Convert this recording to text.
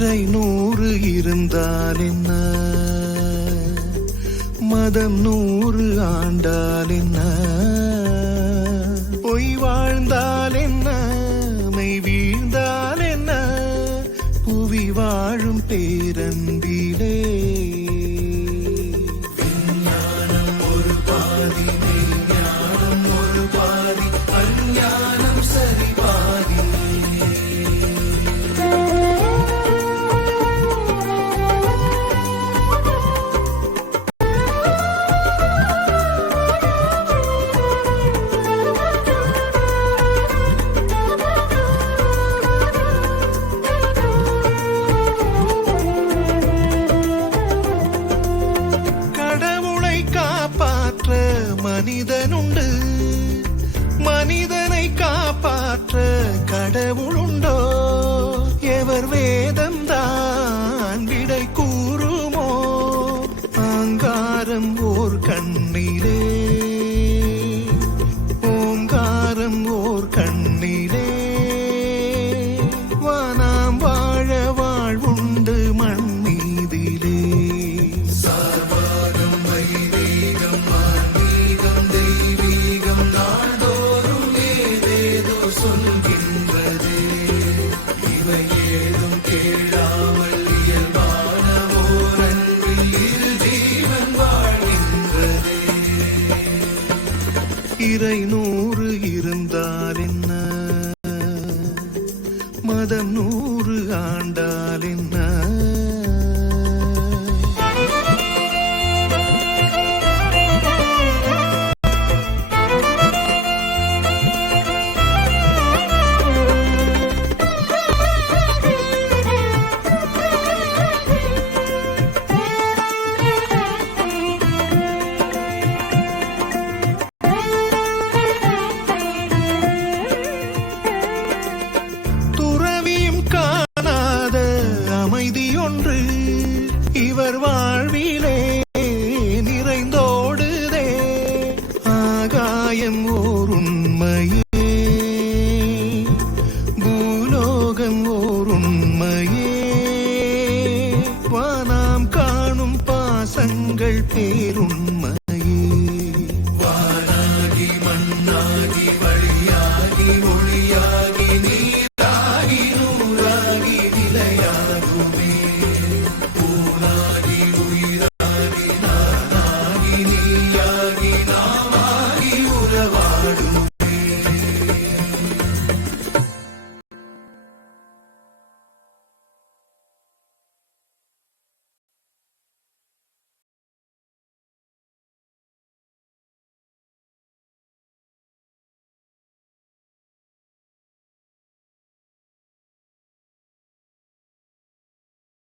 இறை 100 இருந்தால் என்ன, மதம் 100 ஆண்டால் என்ன, பொய் வாழ்ந்தால் என்ன, மெய் வீழ்ந்தால் என்ன, புவி வாழும் பேரன்பிலே விஞ்ஞானம் ஒரு பாதி, மெய்ஞானம் ஒரு பாதி, அஞ்ஞானம் சரி பாதி. மனிதனுண்டு, மனிதனை காப்பாற்ற கடவுளுண்டோ? எவர் வேதம் தான் விடை கூறுமோ? ஆங்காரம் ஓர் கண்ணிலே, ஓங்காரம் ஓர் கண்ணிலே, வானாம் வாழ வாழ்வுண்டு மண் மீதிலே. சார்வாகம் வைதீகம் சொல்கின்றது, இவை ஏதும் கேளாமல் இயல்பான ஓரன்பில் இரு ஜீவன் வாழ்கின்றது. இறை 100 இருந்தால் என்ன, மதம் 100 ஆண்டால் என்ன. ஒன்று இவர் வாழ்விலே நிறைந்தோடுதே, ஆகாயம் ஓர் உண்மையே.